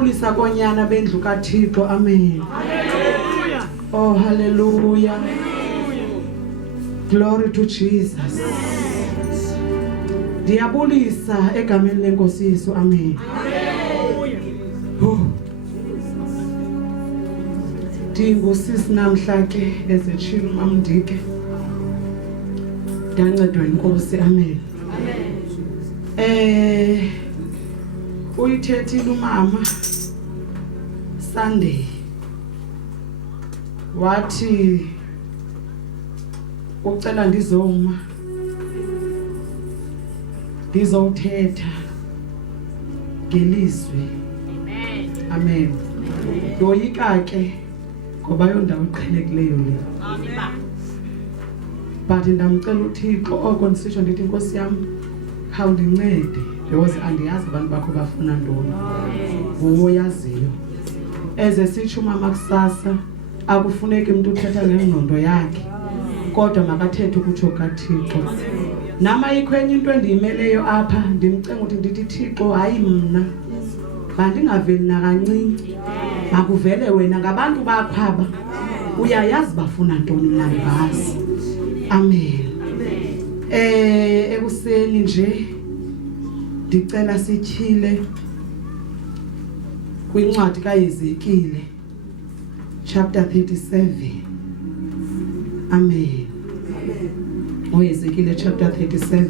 Ndiyabulisa konyana bendlu kaThixo. Amen. Hallelujah. Oh, hallelujah. Glory to Jesus. Ndiyabulisa egameni lenkosi Yesu. Amen. Ndingusisi namhla ke ezitshilo mamndike. Ndiyancedwa inkosi. Amen. Uyithethile umama Sunday wathi ucela ndizoma ndizothetha ngelizwi. Amen. Yoyika ke ngoba yondawo iqhelekileyo le. But ndamcela uThixo oko ndisitsho ndithi inkosi yami khawundincede because andiyazi abantu bakho bafuna ntoni. Nguwe oyaziyo. Eze sitsho umama kusasa akufuneki umuntu uthetha ngengqondo yakhe kodwa makathethe ukutsho kaThixo. Nama ikwenye into endiyimeleyo apha ndimcenga ukuthi ndithi Thixo hayi mna bandingaveli nakancinci makuvele wena ngabantu bakhaba uyayazi bafuna ntoni mna ndibazi. Amen. Ekuseni nje ndicela sityhile kwincwadi kaYezekile chapter 37. Amen. Yezekile chapter 37.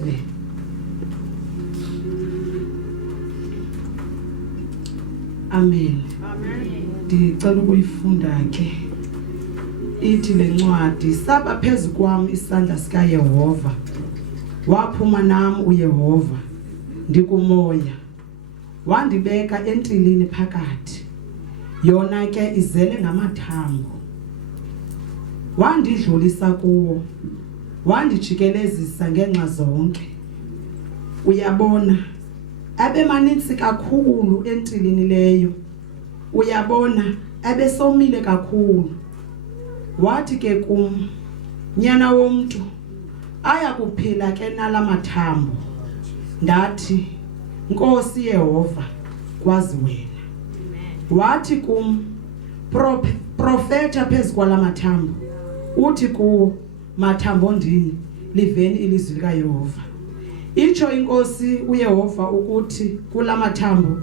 Amen. Ndicela ukuyifunda ke. Ithi le ncwadi saba phezu kwami isandla sika Yehova. Waphuma nami uYehova ndikumoya. Wandibeka entilini phakathi. Yona ke izele ngamathambo. Wandidlulisa kuwo. Wandijikelezisa ngenxa zonke. Uyabona abemanitsi kakhulu entilini leyo. Uyabona abesomile kakhulu. Wathi ke kum, nyana womntu, aya kuphila ke nalamathambo. Ndathi, Nkosi Yehova, kwazi wena. Wathi kum, profeta phezu kwalamathambo. Uthi kuwo, mathambo ndini, liveni ilizwi likaYehova. Itsho inkosi uYehova ukuthi kulamathambo,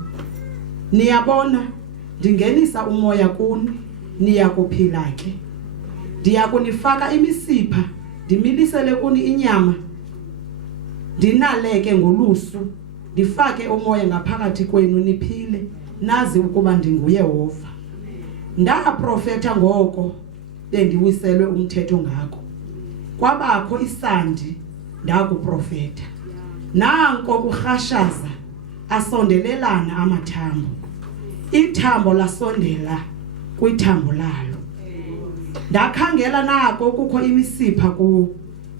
niyabona ndingenisa umoya kuni, niyakuphila ke. Ndiyakunifaka imisipha, ndimilisele kuni inyama. Ndinaleke ngolusu, ndifake umoya ngaphakathi kwenu niphile, nazi ukuba ndinguYehova. Ndaprofeta ngoko bendiwiselwe umthetho ngako. Kwabakho isandi ndakuprofeta. Nanko kurhashaza asondelelana amathambo. Ithambo lasondela kwithambo lalo. Ndakhangela nako kukho imisipha kuwo,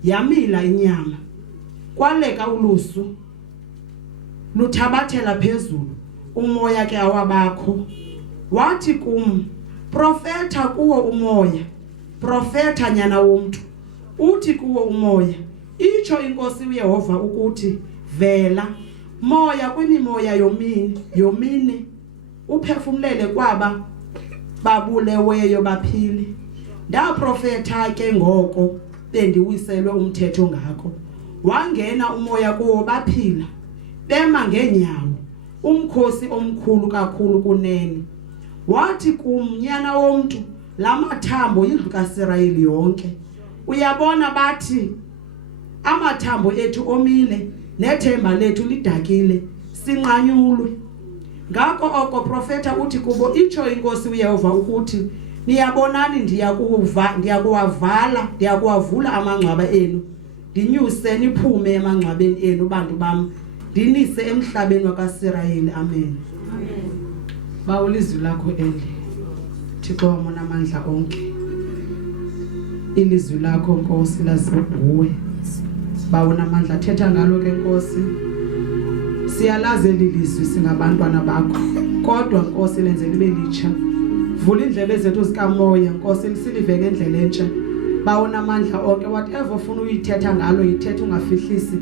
yamila inyama. Kwaleka ulusu luthabathela phezulu, umoya ke awabakho. Wathi kum, profeta kuwo umoya, profeta nyana womntu. Uthi kuwo umoya, itsho inkosi uYehova ukuthi vela moya kwimimoya yomini uphefumlele kwaba babuleweyo baphile. Ndaprofeta ke ngoko bendiwiselwe umthetho ngako. Wangena umoya kuwo baphila, bema ngenyawo, umkhosi omkhulu kakhulu kunene. Wathi kum, nyana womntu, lamathambo yindlu kaIsrayeli yonke. Uyabona bathi amathambo ethu omile nethemba lethu lidakile, sinqanyulwe. Ngako oko profeta uthi kubo, itsho inkosi uYehova ukuthi, niyabonani ndiyakuwavula amangcwaba enu. Ndinyuse niphume emangcwabeni enu bantu bam, ndinise emhlabeni wakaIsrayeli. Amen. Bawulizwi lakho eli Thixo wamona amandla onke. Ilizwi lakho Nkosi laziwe nguwe. Bawona amandla thetha ngalo ke Nkosi. Siyalaze lilizwi singabantwana bakho. Kodwa Nkosi lenze libe litsha. Vula indlebe zethu zikamoya Nkosi lisilive ngendlela entsha. Bawona amandla onke whatever ufuna uyithetha ngalo yithetha ungafihlisi.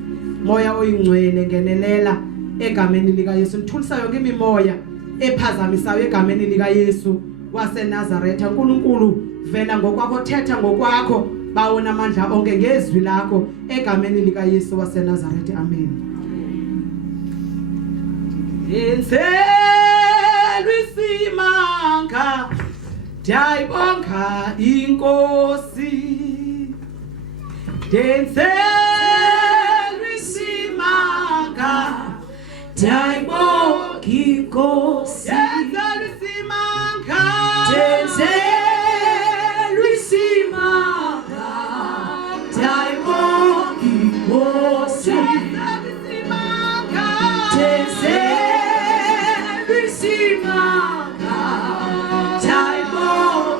Moya oyingcwele ngenelela egameni lika Yesu. Nithulisa yonke imimoya ephazamisayo egameni lika Yesu waseNazaretha. uNkulunkulu vela ngokwakho, thetha ngokwakho, bawona amandla onke ngezwi lakho egameni lika Yesu waseNazaretha. Amen. Yenzelwe isimanga, ndiyayibonga inkosi. Yenzelwe isimanga, ndiyayibonga inkosi. Yenzelwe isimanga, yenzelwe isimanga, ndiyayibonga inkosi. Yenzelwe isimanga, yenzelwe isimanga, ndiyayibonga inkosi.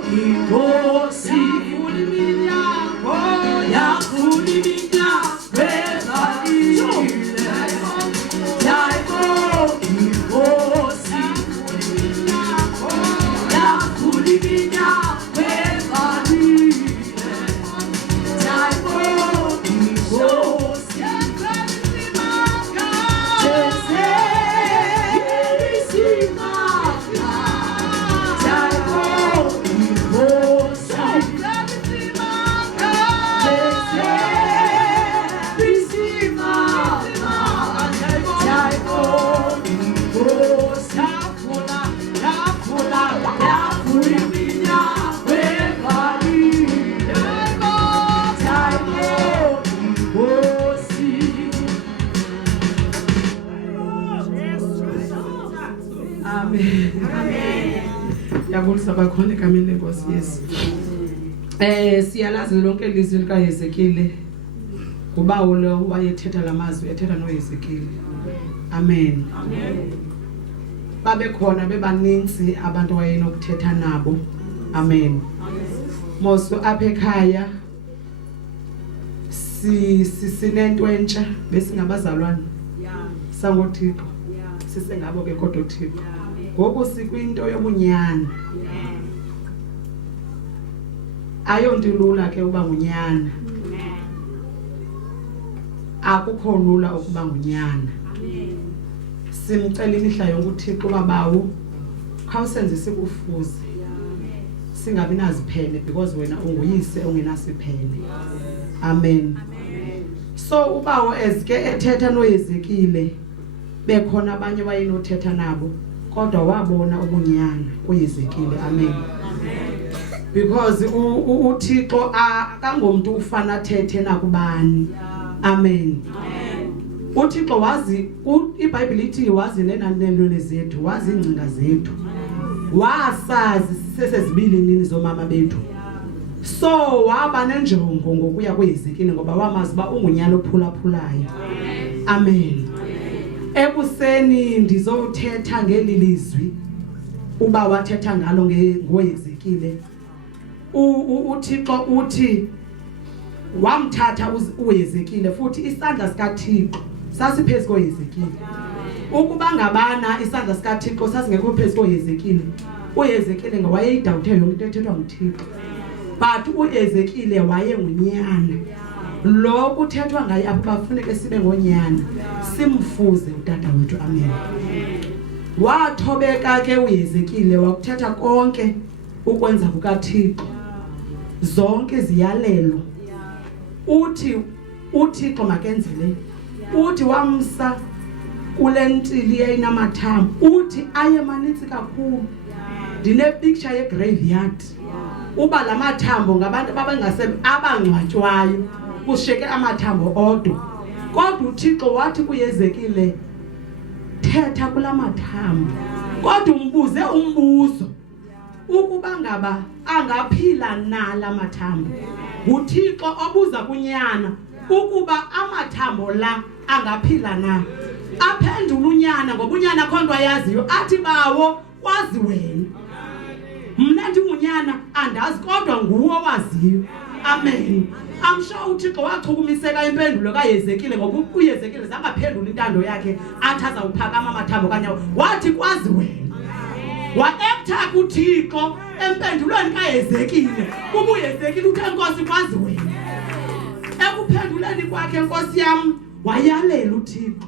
Yabulisa bakhona egameni lenkosi Yesu. Siyalazi lonke ilizwi lika Hezekile. Kubawo lo wayethetha lamazwi ethetha noHezekile. Amen. Amen. Babe khona bebaninzi abantu wayenokuthetha nabo. Amen. Moso apha ekhaya sinento entsha besingabazalwane. SangoThixo. Sisengabo ke kodwa uThixo. Ngoku sikwinto yobunyana. Ayonto lula ke uba ngunyana. Akukho lula ukuba ngunyana. Simcela imihla yonke uThixo babawo khawusenze sikufuze. Singabi naziphene because wena unguyise ongenasiphene. Amen. So ubawo ezike ethetha noHezekile bekhona abanye bayinothetha nabo kodwa wabona ubunyana kuHezekile. Amen. Because uThixo akangomuntu ufana thethe nakubani. Amen. uThixo wazi iBhayibheli ithi wazi nenanelwele zethu, wazi ingcinga zethu, wasazi sisezibili nini zomama bethu. So waba nenjongo ngokuya kuHezekile ngoba wamazi ba ungunyana ophulaphulayo. Amen. Ekuseni ndizothetha ngelilizwi uba wathetha ngalo ngoHezekile. uThixo uthi wamthatha uHezekile futhi isandla sikaThixo sasiphezu koHezekile. Ukuba ngabana isandla sikaThixo sasingekho phezu koHezekile, uHezekile ngawayeyidawuthe yonke into ethethwa nguThixo. But uHezekile wayengunyana. Lo kuthethwa ngaye akubafuneke sibe ngonyana, simfuze utata wethu. Amen. Wathobeka ke uHezekile wakuthetha konke ukwenza kukaThixo, zonke iziyalelo. Uthi uThixo makenzele, uthi wamsa kule ntili eyinamathambo, uthi aye manitsi kakhulu. Ndine picture ye graveyard. Uba lamathambo ngabantu babengase abangcwatywayo, kusheke amathambo odwa. Kodwa uThixo wathi kuHezekile, thetha kulamathambo. Kodwa umbuze umbuzo ukuba ngaba angaphila na lamathambo. uThixo obuza kunyana ukuba amathambo la angaphila na. Aphendula unyana ngoba unyana khonto ayaziyo, athi bawo kwazi wena. Mna ndingunyana andazi kodwa nguwe owaziyo. Amen. I'm sure uThixo wachukumiseka impendulo kaHezekile ngoba uHezekile zangaphendula intando yakhe athi azawuphakama amathambo kanyawo. Wathi kwazi wena. Wa-acta kuThixo empendulweni kaHezekile. uHezekile uthe Nkosi kwazi wena. Ekuphenduleni kwakhe Nkosi yami wayalela uThixo.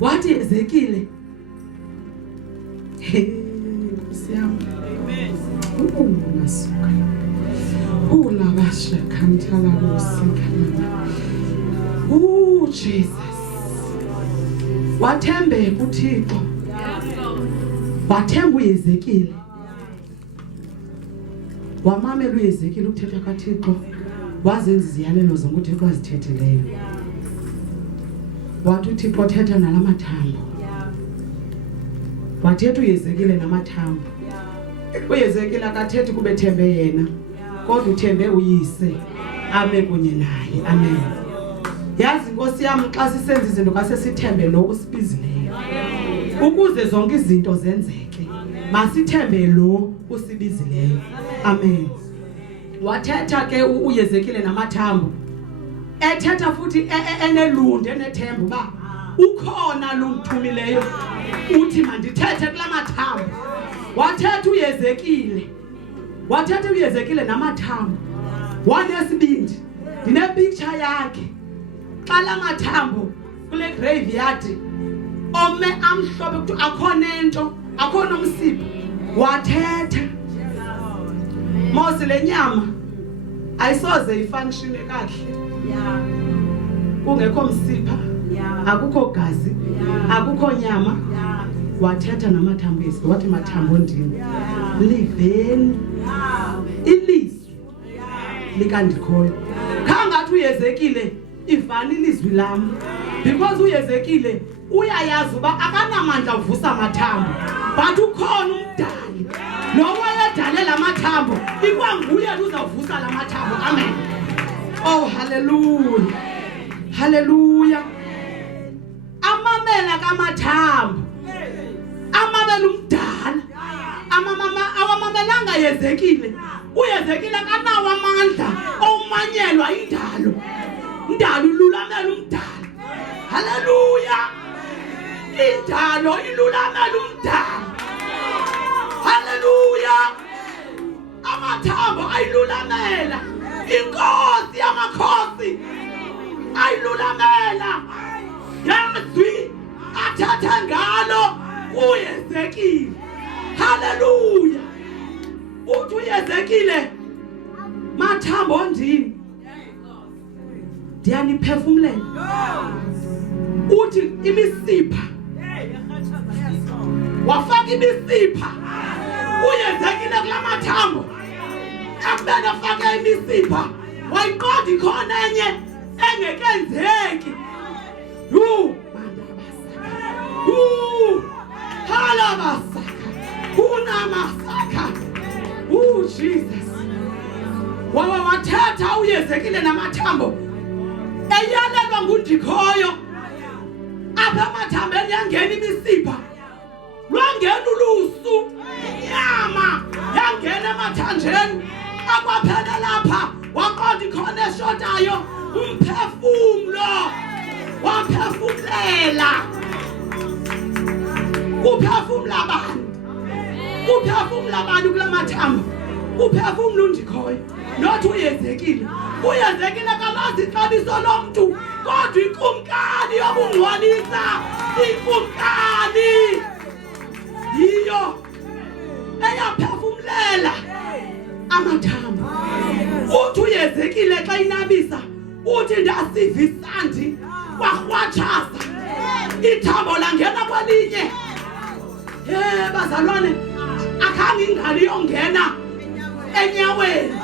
Wathi Hezekile Siyam. Nasuka. Ula basha kantala musika. Jesus. Wathembeka uThixo. Wathemba uYezekile. Wamamela uYezekile ukuthetha kaThixo. Wazenza iziyalelo zonke uThixo azithethileyo. Wathi uThixo thetha nalamathambo. Wathetha uYezekile namathambo. uYezekile akathethi kube thembe yena, kodwa uthembe uyise abe kunye naye. Amen. Yazi Nkosi yami, xa sisenza izinto kasesithembe lo usibizileyo. Ukuze zonke izinto zenzeke, masithembe lo usibizileyo. Amen. Wathetha ke uYezekile namathambo. Ethetha futhi enelunde enethemba ba ukhona lo mthumileyo. Uthi mandithethe kulamathambo. Wathetha uYezekile. Wathetha uYezekile namathambo. Wanesibindi. Ndine picture yakhe. Xa lamathambo kule graveyard ome amhlobe ukuthi akhona into, akhona umsipho. Wathetha. Mose lenyama ayisoze ifunction kahle. Kungekho msipha, akukho gazi, akukho nyama. Wathetha namathambo esi, wathi mathambo ndini. Liveni. Ilizwi likandikhoyo. Khangathi uYezekile ivani ilizwi lami. Because uYezekile uyayazi uba akanamandla uvusa amathambo. But ukhona umdali. Lo wayedale lamathambo, ikwanguye uzavusa lamathambo. Amen. Oh hallelujah. Hallelujah. Amamela kamathambo. Amamela umdala. Awamamelanga Yezekile. uYezekile kanawo amandla omanyelwa indalo. Indalo ilulamela umdala. Hallelujah. Indalo ilulamela umdala. Hallelujah. Amathambo ayilulamela. Inkosi yamakhosi ayilulamela. Yazwi athatha ngalo uYezekile. Hallelujah. Uthi uYezekile mathambo ndini. Ndiyaniphefumlela. Uthi imisipha. Wafaka imisipha. uYezekile kulamathambo. Akubena afake imisipha. Wayiqonda ikhona enye engekenzeki. Halabasaka. Unamasaka. Jesus. Wathetha uYezekile namathambo. Eyalelwa ngundikhoyo. Apha amathambeni yangena imisipha. Lwangena ulusu. Inyama yangena emathanjeni. Akwaphela lapha. Waqonda ikhona eshotayo. Umphefumulo. Waphefumulela. Uphefumula abantu. Uphefumula abantu kulamathambo. Uphefumula undikhoyo. Not uYezekile. uYezekile kamazi ixabiso lomuntu, kodwa inkumkani yobungcwalisa. Inkumkani yiyo eyaphefumulela amathambo. Uthi uYezekile xa inabisa, uthi ndasiva isandi kwakhwatshaza. Ithambo langena kwelinye. Bazalwane, akhange ingalo iyongena enyaweni.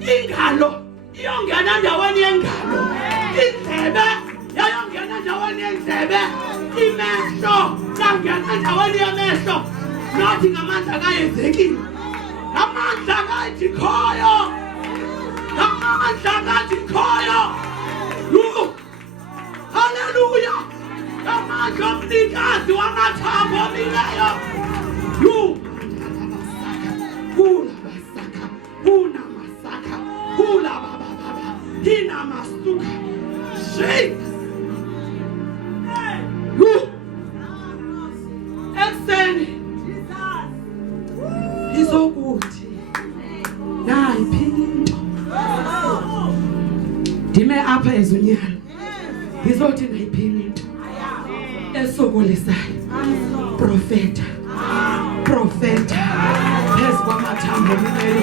Ingalo iyongena endaweni yengalo. Indlebe yayongena endaweni yendlebe. Imehlo yangena endaweni yamehlo. Nathi ngamandla kaYezekile. Ngamandla kaDikhoyo. Ngamandla kaDikhoyo. Hallelujah. Ngamandla omnikazi wamathambo omileyo. Kulabasaka. Unamasaka. Kulabababa. Hinamasuka. Jesus. Ekseni. Izokuthi. Nayiphini into. Dime apha ezunyana. Izothi nayiphini into. Esokolisayo. Profeta. Profeta phezu kwamathambo omilelo.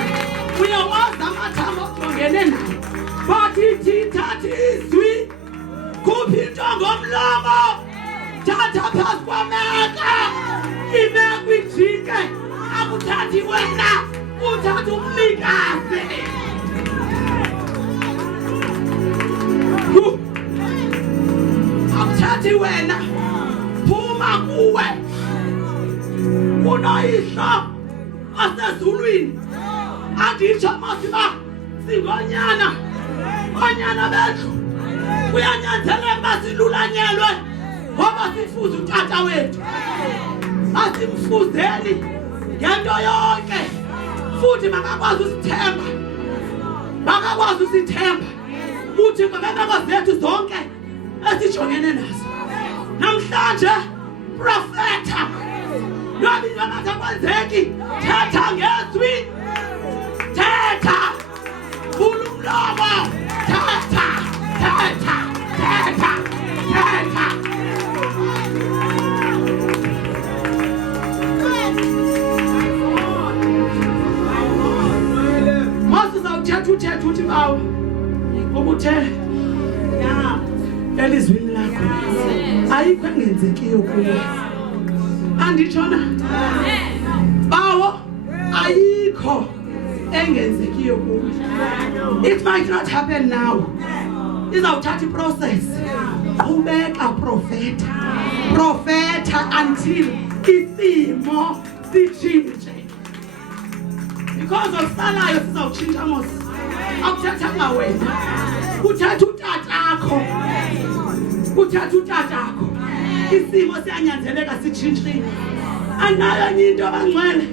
Uyawazi amathambo ojongene nawo. Bathi thatha izwi khupha intonga ngomlomo. Thatha phezu kwameka. Imeko ijike akuthathi wena uthatha umnikazi. Akuthathi wena phuma kuwe. Unoyihlo asezulwini anditsho masiba singonyana onyana bethu kuyanyanzeleka uba silulanyelwe ngoba sifuza utata wethu. Asimfuzeli ngento yonke futhi makakwazi usithemba, makakwazi usithemba uthi ngemeko zethu zonke esijongene nazo. Namhlanje profeta noba into engakwenzeki, thetha ngezwi, thetha vula umlomo, thetha. Uthetha uthi bawo ubuthe elizwini lakho ayikho engenzekiyo kuwe. Anditshona bawo ayikho engenzekiyo kuwe. It might not happen now. Izawuthatha iprocess. Ubeka profeta until isimo sitshintshe. Because of salayo sizawutshintsha mos. Awuthathanga wena. Uthatha utatakho. Isimo siyanyanzeleka sitshintshile. Anayo enye into abangcwele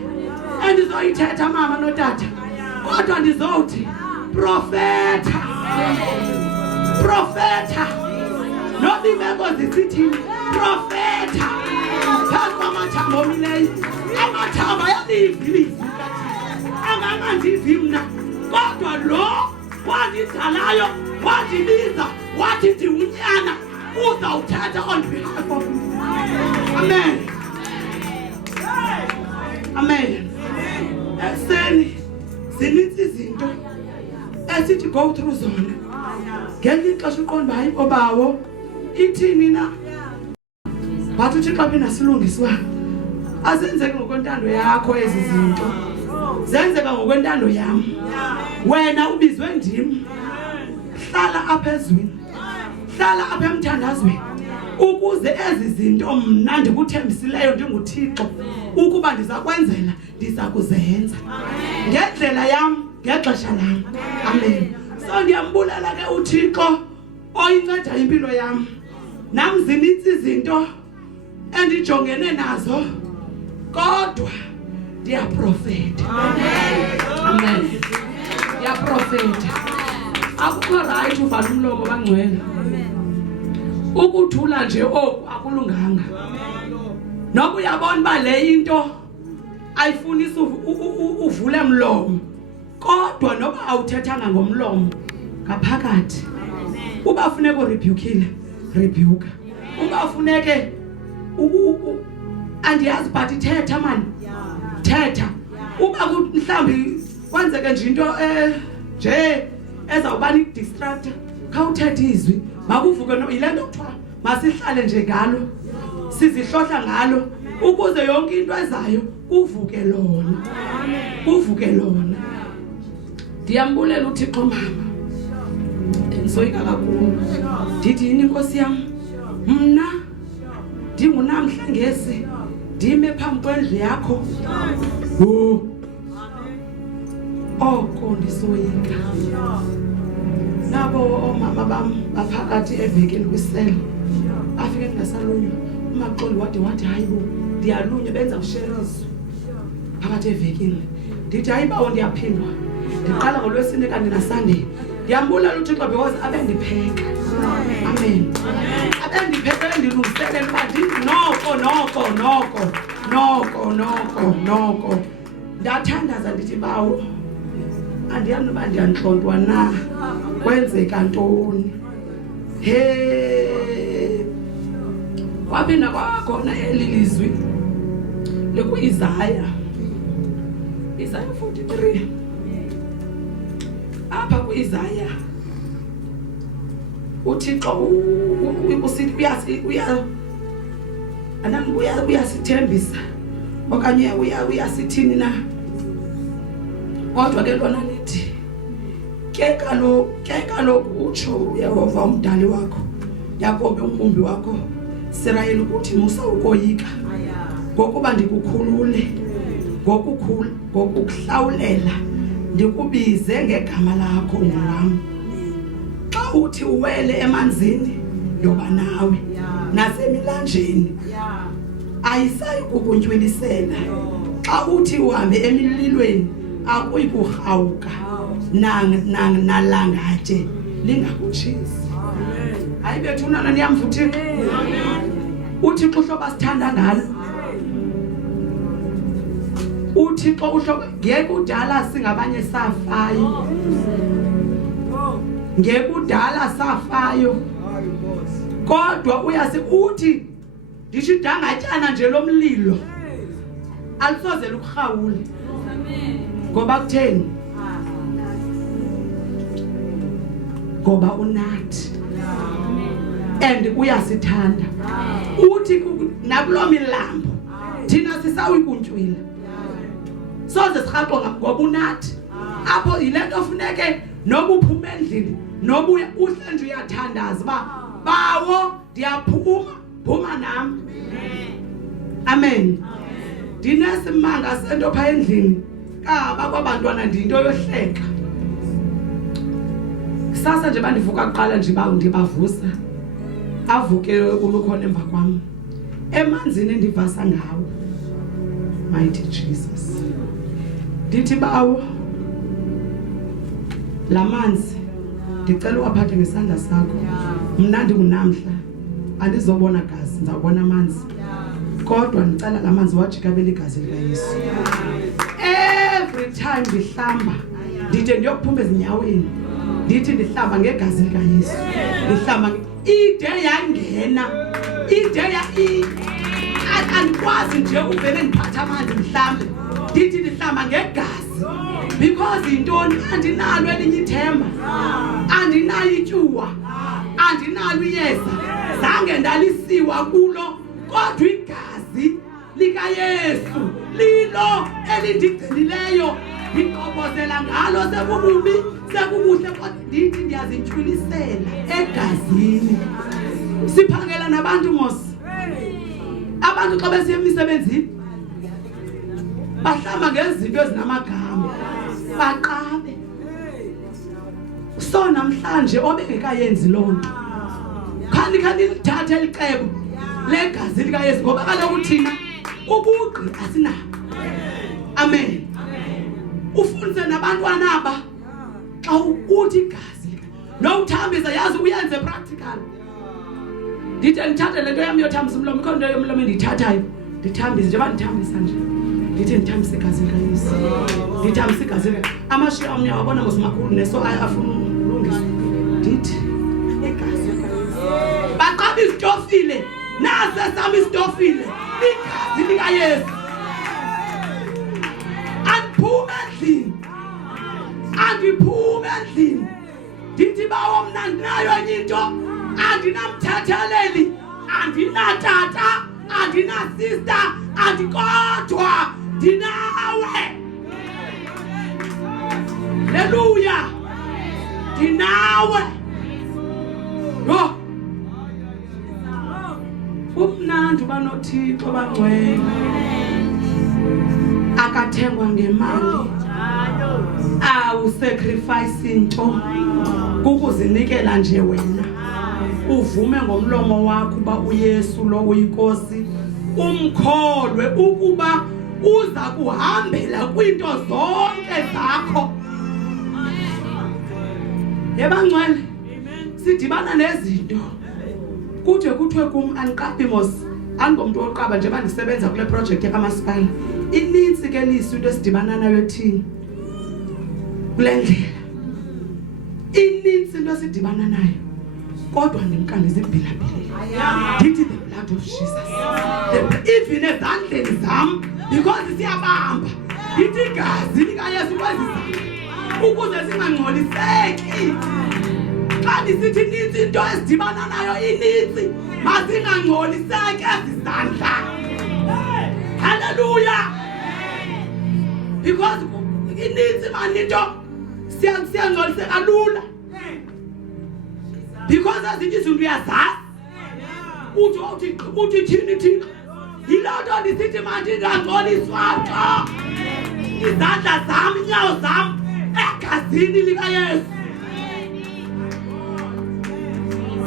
endizoyithetha mama notata. Kodwa ndizothi profeta. Noba imeko zisithini profeta. Phezu kwamathambo omileyo. Amathambo ayaliva angangandivi mna. Kodwa lo wandidalayo wandibiza wathi ndiwunyana uzawuthetha on behalf of me. Amen. Ekseni zinintsi izinto esithi go through zona. Ngelinye ixesha uqonda hayi obawo ithini na. Bathi uthi xa phina silungiswa azenzeke ngokwentando yakho ezi zinto. Zenzeka ngokwentando yami. Wena ubizwe ndim. Hlala apha ezweni. Hlala apha emthandazweni. Ukuze ezi zinto mna ndikuthembisileyo ndinguThixo ukuba ndizakwenzela ndizakuzenza. Ngendlela yami, ngexesha lami. Amen. So ndiyambulela ke uThixo oyinceda impilo yami. Nam zinintsi izinto endijongene nazo. Kodwa ndiyaprofeta. Amen. Ndiyaprofeta. Akukho right uvala umlomo bangcwele. Ukuthula nje oku akulunganga. Noba uyabona ba le into ayifunisa uvule umlomo. Kodwa noba awuthethanga ngomlomo ngaphakathi. Uba funeka urebukile, rebuke. Uba funeke andiyazi but thetha man. Thetha. Uba mhlambi kwenzeke nje into nje ezawubani distract, khawuthethe izwi. Makuvuke yilento kuthiwa masihlale nje ngalo. Sizihlohla ngalo ukuze yonke into ezayo kuvuke lona. Kuvuke lona. Ndiyambulela uThixo mama. Ndisoyika kakhulu. Ndithi yini Nkosi yami? Mna ndingunamhla ngesi ndime phambi kwendlu yakho. Oko ndisoyika. Nabo omama bam baphakathi evekini kwisele. Afike ngasalunywa. Umaxoli wathi hayibo ndiyalunywa benza usherizwe. Phakathi evekini. Ndithi hayibawo ndiyaphindwa. Ndiqala ngolwesine kanti naSunday. Ndiyambulela uThixo because abendipheka. Amen. Abendipheka endilungiselele uba noko. Ndathandaza ndithi bawo. Andiyazi noba ndiyantlonтwa na. Kwenzeka ntoni? Waphinda kwakhona eli lizwi ndikuIsaya 43 apha kuIsaya uThixo usithi uyasithembisa okanye uyasithini na kodwa ke lona lithi ke kaloku utsho Yehova umdali wakho Yakobe umbumbi wakho Israyeli ukuthi musa ukoyika ngokuba ndikukhulule ngokuhlawulela ndikubize ngegama lakho ungowami xa uthi uwele emanzini ndoba nawe nasemilanjeni ayisayi kukuntwilisela xa uthi uhambe emililweni akuyikuhawuka nalangathe lingakutshisi hayi bethunana niyamvuthini uThixo uhlobo sithanda ngalo uThixo uhlobo ngekudala singabanye safayo ngekudala safayo kodwa uthi ndithi dangatyana nje lomlilo alisoze lukhawule ngoba kutheni ngoba unathi and uyasithanda uthi nakulo milambo thina sisawukuntywila soze sirhaqo ngoba unathi apho yilento ofuneke noba uphuma endlini noba uhle nje uyathandaza bawo ndiyaphuma nami amen ndinesimanga sento pha endlini kaba kwabantwana ndinto yohleka sasa nje bandivuka kuqala nje ndibavusa avuke ulukhona emva kwami emanzini endivasa ngawo mighty Jesus ndithi bawo lamanzi ndicela uwaphathe ngesandla sakho mna ndingunamhla andizobona gazi ndizawubona amanzi kodwa ndicela lamanzi wajikabela igazi likaYesu every time ndihlamba ndide ndiyokuphuma ezinyaweni ndithi ndihlamba ngegazi likaYesu ndihlamba ide yangena andikwazi nje uvele ndiphatha amanzi mhlambe ndithi ndihlamba ngegazi because intoni andinalo elinye ithemba andinayo ityuwa andinalo iyeza zange ndalisiwa kulo kodwa igazi likaYesu lilo elindigcinileyo ndiqobozela ngalo sekububi sekubuhle kodwa ndithi ndiyazintywilisela egazini siphangela nabantu mos abantu xa besiya emisebenzini bahlamba ngezinto ezinamagama baqabe so namhlanje obengekayenzi lonto khani lithathe licebo legazi likaYesu ngoba kaloku thina ubugqi asinabo amen ufundise nabantwana aba xa uthi igazi nokuthambisa yazi uyenze practical ndithi ndithathe lento yami yothambisa umlomo ikhona into yomlomo endiyithathayo ndithambise njengoba ndithambisa nje ndithi ndithambise igazi likaYesu ndithambise igazi amashiya omnye wabona ngosimakhulu neso afuna ulungisa ndithi igazi likaYesu baqaba isitofile nase sami isitofile igazi likaYesu andiphume endlini ndithi bawo mna ndinayo enye into andinamthetheleli andinatata andinasister andikodwa ndinawe haleluya ndinawe yo umnandi banoThixo bangcwele akathengwa ngemali awusacrifice into kukuzinikela nje wena uvume ngomlomo wakho uba uYesu lo uyinkosi umkholwe ukuba uza kuhambela kwinto zonke zakho yebangcwele sidibana nezinto kude kuthiwe kum andiqabi mos angomuntu oqaba nje bandisebenza kule project yakamasipala inintsi ke lisu into esidibana nayo thina kule ndlela inintsi into esidibana nayo kodwa ndimkandisa ibhilabhile ndithi the blood of Jesus even ezandleni zam because siyabamba ithi igazi likaYesu kwezizandla ukuze singangcoliseki. Xa nisithi ninzi into esidibana nayo ininzi, masingangcoliseki ezizandla. Hallelujah. Because ininzi manito siyangcoliseka lula. Because ezinye izinto uyazazi uthi thini thina yiloo nto ndisithi mandingangcoliswa xa izandla zam, inyawo zam egazini likaYesu.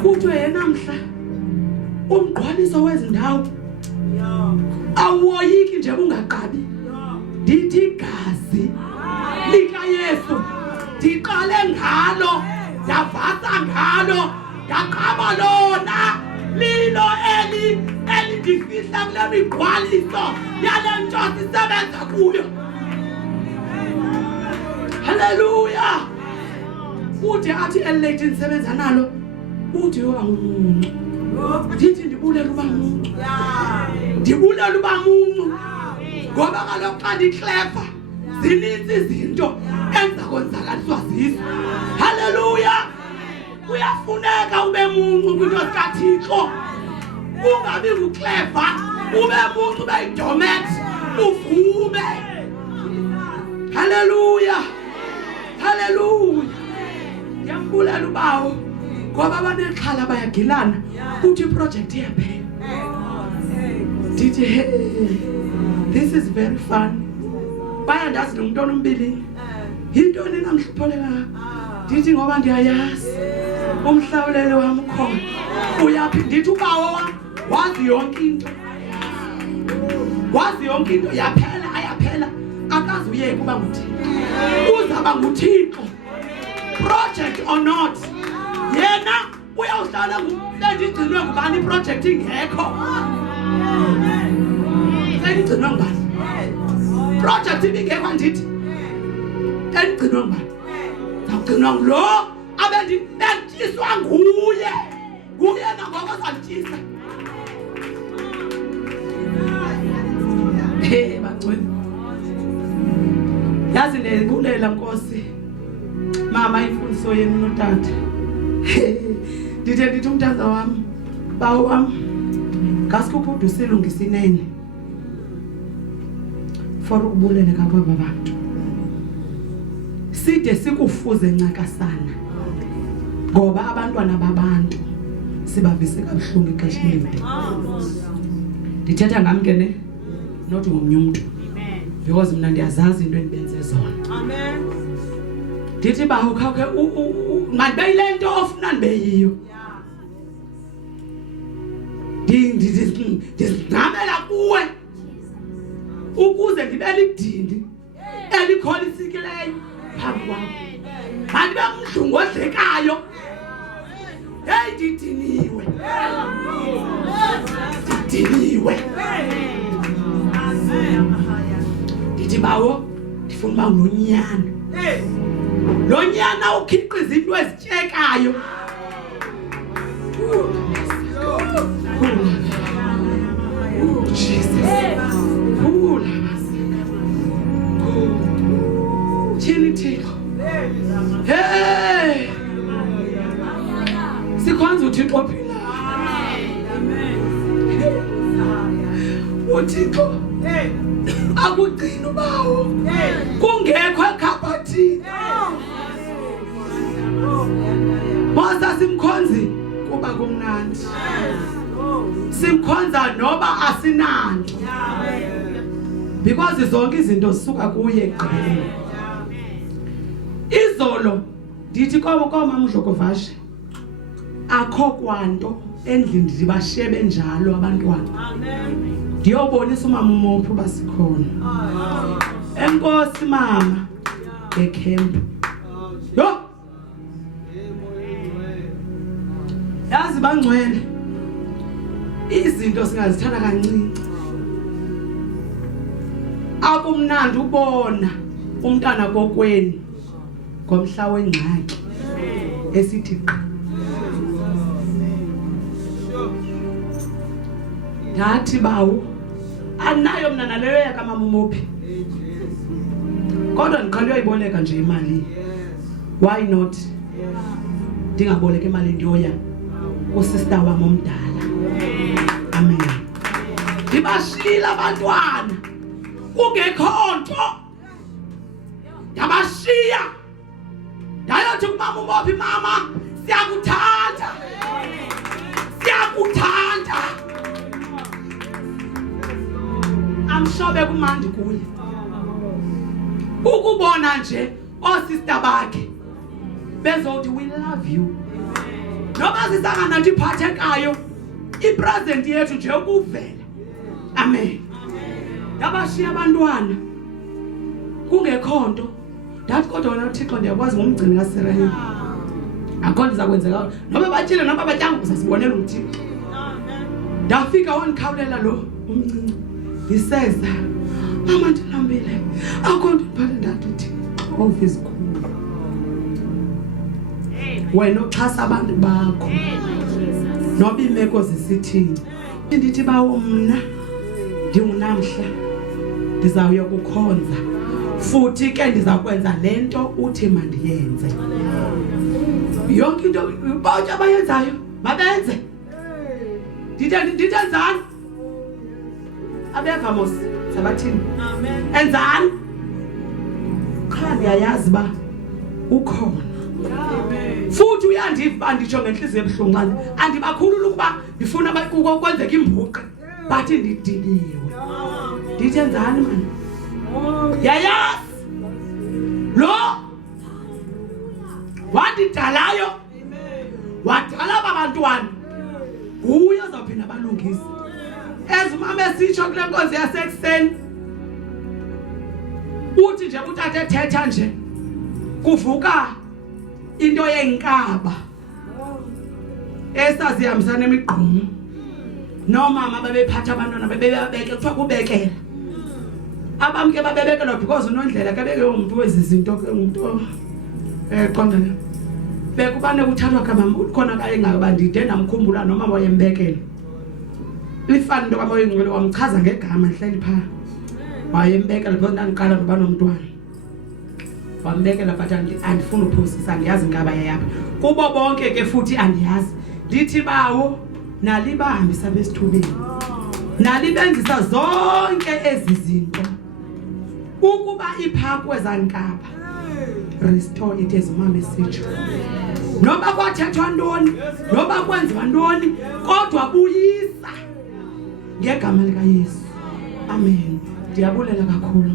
Kuthiwe yena mhla umgqwaliso wezindawo awoyiki nje ungaqabi. Ndithi igazi likaYesu ndiqale ngalo, ndavasa ngalo, ndaqaba lona lilo elindifihla kule migqwaliso yale nto sisebenza kuyo. Hallelujah. Uthi athi elate ndisebenza nalo, uthi yoba muncu. Ndithi ndibulela uba muncu. Ndibulela uba muncu. Ngoba kaloku xa ndiklepa zininzi izinto enza konzakaliswa zizo. Hallelujah. Kuyafuneka ube muncu kwinto zikaThixo. Ungabi nguklepa, ube muncu, ube yidomet, uvume. Hallelujah. Hallelujah. Ndiyambulela ubawo ngoba abanexhala bayagilana uthi iproject iyaphela. Ndithi hey, this is very fun. Bayandazi nomuntu onombilini. Yintoni namhlupholeka? Ndithi ngoba ndiyayazi umhlawulelo wami ukhona. Uyaphi? Ndithi ubawo wami wazi yonke into. Wazi yonke into, yaphela ayaphela. Akazi uyeke uba nguThixo. Uzaba nguThixo. Project or not. Yena uyawuhlala ndigcinwe ngubani iproject ingekho. Sendigcinwe ngubani? Project ibingekho ndithi endigcinwe ngubani? Ndawugcinwa ngulo abendityiswa nguye. Nguye nangoko zandityisa. Hey bangcwele. Yazi ndibulela Nkosi mama imfundiso yenu notata. Ndithi umntana wami, bawo wami, ngasikuphuda usilungisa inene for ukubulele kwaba bantu. Side sikufuze ncakasana ngoba abantwana babantu sibavise kabuhlungu ixesha elide. Ndithetha ngam ke ne not ngomnye umuntu. Because mina ndiyazazi into endibenze zona. Amen. Ndithi bawo khawuke mandibe ile nto ofuna ndibe yiyo. Ndizigqamela kuwe ukuze ndibe lidindi elikholisikileyo phambi kwakho. Mandibe umdlungu odlekayo. Hey ndidiniwe. Ndidiniwe. Ndithi bawo ndifuna uba ngulonyana. Lo nyana ukhiqiza into ezityekayo. Jesus. Thini Thixo. Hey. Sikhonza uThixo ophilayo. uThixo akugcina ubawo kungekho ekhabhathini. Bosa simkhonzi kuba kumnandi. Simkhonza noba asinanto. Because zonke izinto zisuka kuye egqibeleni. Izolo ndithi koma uMdlokovashe akho kwanto endlini ndibashiye benjalo abantwana. Amen. Ndiyobonisa umama uMophu basikhona. Enkosi mama ekhempu. Yo. Yazi bangcwele. Izinto singazithanda kancinci. Akumnandi ubona umntana kokweni ngomhla wengxaki esithi qha. Ndathi bawo anayo mna naleyo yakamama uMophi kodwa ndiqala uyiboleka nje imali why not ndingaboleka imali ndiyoya kusister wami omdala amen ndibashila abantwana kungekho nto ndabashiya ndayothi kumama uMophi mama siyakuthanda amshobe kumandi kuye ukubona nje osister bakhe bezothi we love you noba sisangana ndiphathekayo ipresent yethu nje ukuvela amen ndabashiya abantwana kungekho nto ndathi kodwa wena uThixo ndiyakwazi ngomgcini kaSerayini akho ndizakwenzeka noba batyile noba batyanga kusasibonela uThixo ndafika wandikhawulela lo umncinci ndiseza mama ndilambile akho nto ndibhale ndathi uThixo office khulu wena uxhasa abantu bakho noba imeko zisithini ndithi bawo mna ndingunamhla ndizawuya kukhonza futhi ke ndizakwenza lento uthi mandiyenze yonke into bonke abayenzayo mabenze ndithenzani abeva mos sabathini amen enzani qha ndiyayazi ba ukhona futhi uyandiva nditsho ngenhliziyo ebuhlungu andibakhulula ukuba ndifuna kwenzeka imbuqe bathi ndidiliwe ndithenzani mani yayazi lo wandidalayo wadala abantwana nguye ozawuphinda balungise ezimama esitsho kule nkonzo yasekuseni uthi nje utata ethetha nje kuvuka into yenkaba esazihambisana emigqumo nomama babephatha abantwana babebeke kuthiwa kubekela abamke babebekelwa because uNondlela ke beke umuntu wezizinto ke umuntu qondana bekubane kuthathwa kamama ukhona kaye ngayo bandide namkhumbula noma wayembekela ifani into kama oyingcwele wamchaza ngegama hleli pha wayembekela because ndandiqala ngoba nomntwana wambekela but andifuna uphosisa andiyazi ngaba yayapha kubo bonke ke futhi andiyazi ndithi bawo nalibahambisa besithubeni nalibenzisa zonke ezi zinto ukuba iphakwe zankaba restore it as mama esitsho noba kwathethwa ntoni noba kwenziwa ntoni kodwa buyisa ngegama likaYesu amen ndiyabulela kakhulu